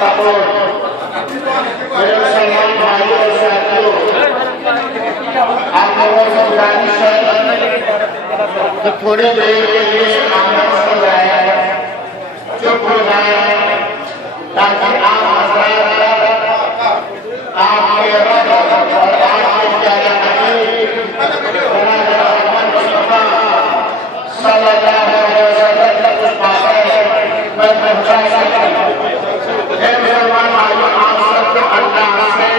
कपूर मेरे मुसलमान भाइयों और साथियों, आप लोगों से गुजारिश है कि थोड़ी देर के लिए खामोश हो जाए, चुप हो जाए, ताकि आप आपके रब और आपके प्यारे हबीब सल्लल्लाहु अलैहि वसल्लम के पास मैं पहुंचा सकूं। हे मुसलमान भाइयों, आप सबको अल्लाह से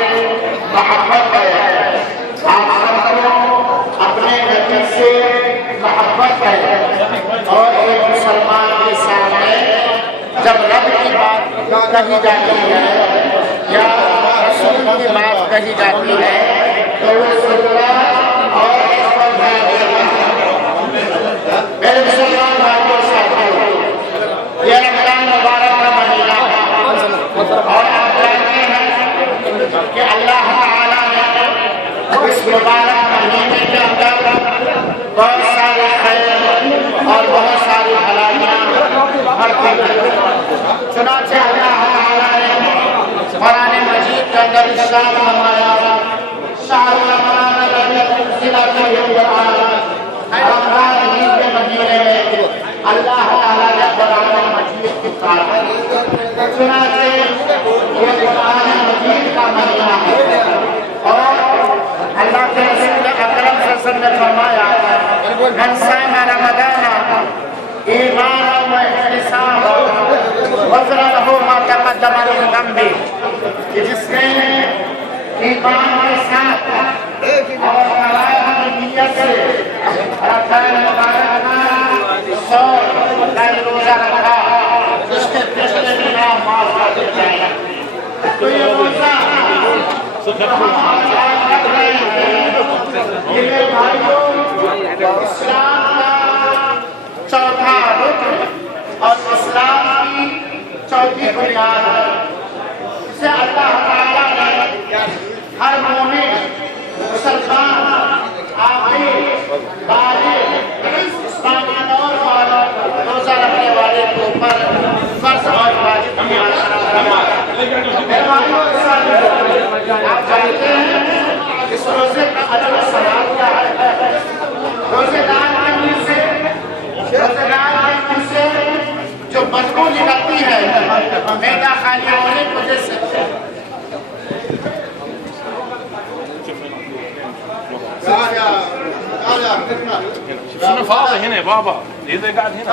मोहब्बत है, आप सबको अपने नबी से मोहब्बत है। और एक मुसलमान के सामने जब रब की बात कही जाती है या रसूल की बात कही जाती है तो वो सुनना और इस पर ध्यान देना। मेरे मुसलमान भाइयों और साथियों, ये रमजान मुबारक का महीना है और आप जानते हैं कि अल्लाह ताला ने इस मुबारक महीने के अंदर बहुत सारे खैर और बहुत सारी भलाइयाँ भरती हैं। चुनांचे अल्लाह ताला ने कुरान मजीद के अंदर इरशाद फरमाया, शाहरुल रमज़ान रमज़ान के महीने में अल्लाह ताला ने कुरान मजीद की तारीफ। चुनांचे ये कुरान मजीद का महीना है और अल्लाह के रसूल अकरम सल्लल्लाहु अलैहि वसल्लम ने फरमाया, मन सामा रमज़ान ईमानन व इहतिसाबन गफ़रा लहू मा तक़द्दम मिन ज़ंबी, कि जिसने ईमान के साथ और कलाम की नियत से रमज़ान मुबारक का 100 दिन रोजा रखा, उसके पिछले गुनाह माफ कर दिए जाएंगे। तो ये रोजा ये मेरे भाइयों इस्लाम का चौथा रुकन और इस्लाम की चौथी बुनियाद है। इसे अल्लाह ताला ने हर मोमिन, मुसलमान, आमिल, बालिग, इस्लामी और बालिग रोजा रखने वाले के ऊपर फर्ज और वाजिब किया है। आप जानते हैं इस रोजे का अजर और सवाब क्या है? रोजेदार के मुंह से जो बदबू निकलती है मैदा खाली होने की वजह से, شنو فاضي هنا بابا؟ اذا قاعد هنا